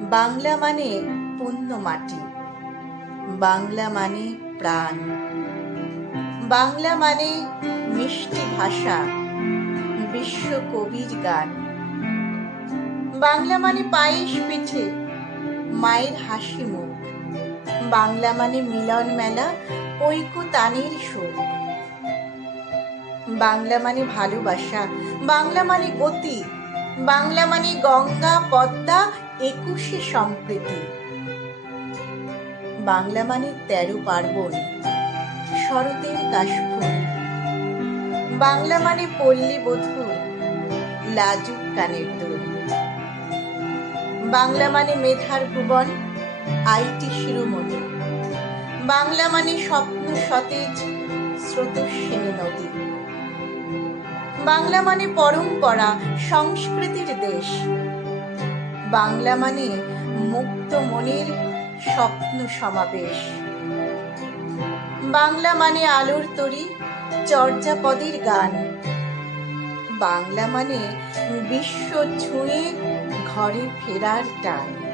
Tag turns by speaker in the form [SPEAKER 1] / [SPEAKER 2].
[SPEAKER 1] বাংলা মানে পুণ্য মাটি। বাংলা মানে প্রাণ। বাংলা মানে মিষ্টি ভাষা, বিশ্ব কবির গান। বাংলা মানে পায়েস পিঠে, মায়ের হাসি মুখ। বাংলা মানে মিলন মেলা, ঐক্য তানের সুখ বাংলা মানে ভালোবাসা, বাংলা মানে গতি। বাংলা মানে গঙ্গা, পদ্মা একুশে সম্প্রীতি। বাংলা মানে তেরো পার্বণ, শরতের কাশফুল। বাংলা মানে পল্লী বধুর লাজুক কানের দুল। বাংলা মানে মেধার ভুবন, আইটি শিরোমণি। বাংলা মানে স্বপ্ন সতেজ, স্রোতস্বিনী নদী। বাংলা মানে পরম্পরা, সংস্কৃতির দেশ। বাংলা মানে মুক্ত মনের স্বপ্ন সমাবেশ। বাংলা মানে আলোর তরি, চর্যাপদের গান। বাংলা মানে বিশ্ব ছুঁয়ে ঘরে ফেরার টান।